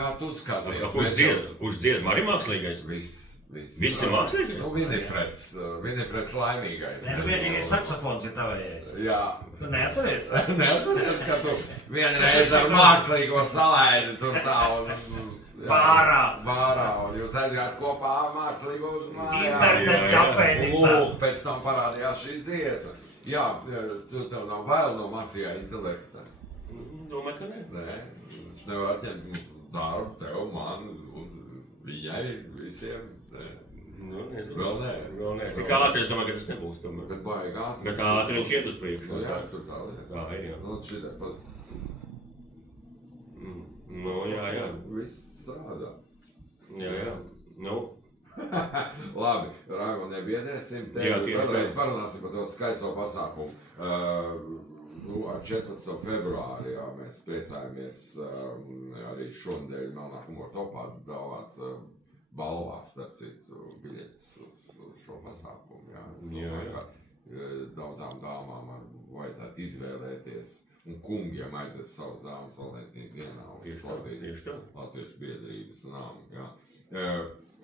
Kā tu skaties? Kurš dzied? Arī mākslīgais? Viss ir mākslīgais? Nu, Vinifreds laimīgais. Nē, nu vienīgais saksofons ir tavējais. Jā. Tu neatceries? Neatceries, ka tu vienreiz ar mākslīgo salaidi tur tā un... Bārā, un jūs aizgājāt kopā ar mākslīgo uz mājā. Internet kafejnīcā. Pēc tam parādījās šī dziesma. Jā, tev nav bail no mākslīgā intelekta? Domāju, ka nē. Nē, viņš nevar atņemt darbu tev, man un viņai, visiem. Nu, nezinu. Vēl nē. Tik ātri, es domāju, ka tas nebūs tomēr. Bet baigi ātri. Bet ātri viņš iet uz priekšu. Nu jā, tur tā lieta. Tā ir, jā. Nu, šitā paz... Nu, jā. Viss strādā. Jā. Nu. Labi, Raivo, nebiedēsim tevi. Jā, tieši Vēlreiz parunāsim par to skaisto pasākumu. Ar 14. februāri, jā, mēs priecājamies arī šonadēļ Melnā humora topā dāvāt balvās, starp citu, biļetes uz šo pasākumu, jā. Jā. Daudzām dāmām vajadzētu izvēlēties, un kungiem aizies savas dāmas Valentīna dienā uz Latviešu biedrības nāmu, jā.